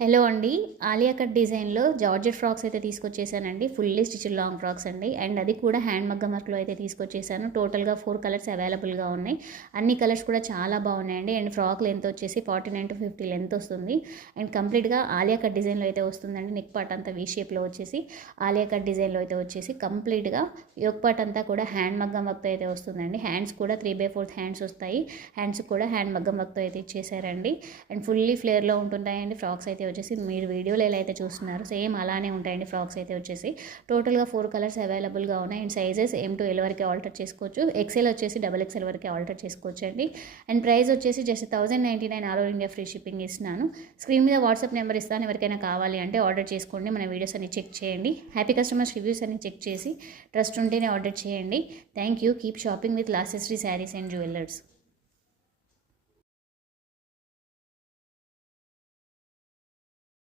Hello అండి. Alia cut డిజైన్‌లో georgette frocks అయితే తీసుకొచ్చేసానండి. ఫుల్లీ స్టిచ్డ్ లాంగ్ ఫ్రాక్స్ అండి. అండ్ అది కూడా హ్యాండ్ మగ్గం వర్క్‌లో అయితే తీసుకొచ్చేసాను. టోటల్‌గా 4 కలర్స్ అవైలబుల్‌గా ఉన్నాయి. అన్ని కలర్స్ కూడా చాలా బాగున్నాయండి. అండ్ ఫ్రాక్ లెంత్ వచ్చేసి 49-50 లెంత్ వస్తుంది. అండ్ కంప్లీట్‌గా ఆలియా కట్ డిజైన్‌లో అయితే వస్తుందండి. నెక్ పార్ట్ అంతా వీ షేప్‌లో వచ్చేసి ఆలియా కట్ డిజైన్‌లో అయితే వచ్చేసి కంప్లీట్‌గా యోక్ పార్ట్ అంతా కూడా హ్యాండ్ మగ్గం వర్క్‌తో అయితే వస్తుందండి. హ్యాండ్స్ కూడా 3/4 హ్యాండ్స్ వస్తాయి. హ్యాండ్స్ కూడా హ్యాండ్ మగ్గం వర్క్‌తో అయితే ఇచ్చేసారండి. అండ్ ఫుల్లీ ఫ్లేర్‌లో ఉంటున్నాయండి ఫ్రాక్స్ అయితే వచ్చేసి. మీరు వీడియోలో ఎలా అయితే చూస్తున్నారు సేమ్ అలానే ఉంటాయండి ఫ్రాక్స్ అయితే వచ్చేసి. టోటల్‌గా 4 కలర్స్ అవైలబుల్‌గా ఉన్నాయి. And sizes M to L వరకే ఆల్టర్ చేసుకోవచ్చు. XL వచ్చేసి XXL వరకే ఆల్టర్ చేసుకోవచ్చు అండి. అండ్ ప్రైస్ వచ్చేసి just 1099 all over India free shipping ఇస్తున్నాను. స్క్రీన్ మీద వాట్సాప్ నెంబర్ ఇస్తాను. ఎవరికైనా కావాలి అంటే ఆర్డర్ చేసుకోండి. మన వీడియోస్ అన్ని చెక్ చేయండి. హ్యాపీ కస్టమర్స్ రివ్యూస్ అన్ని చెక్ చేసి ట్రస్ట్ ఉంటేనే ఆర్డర్ చేయండి. Thank you. Keep shopping with లాసెస్రీ శారీస్ అండ్ జ్యువెలర్స్.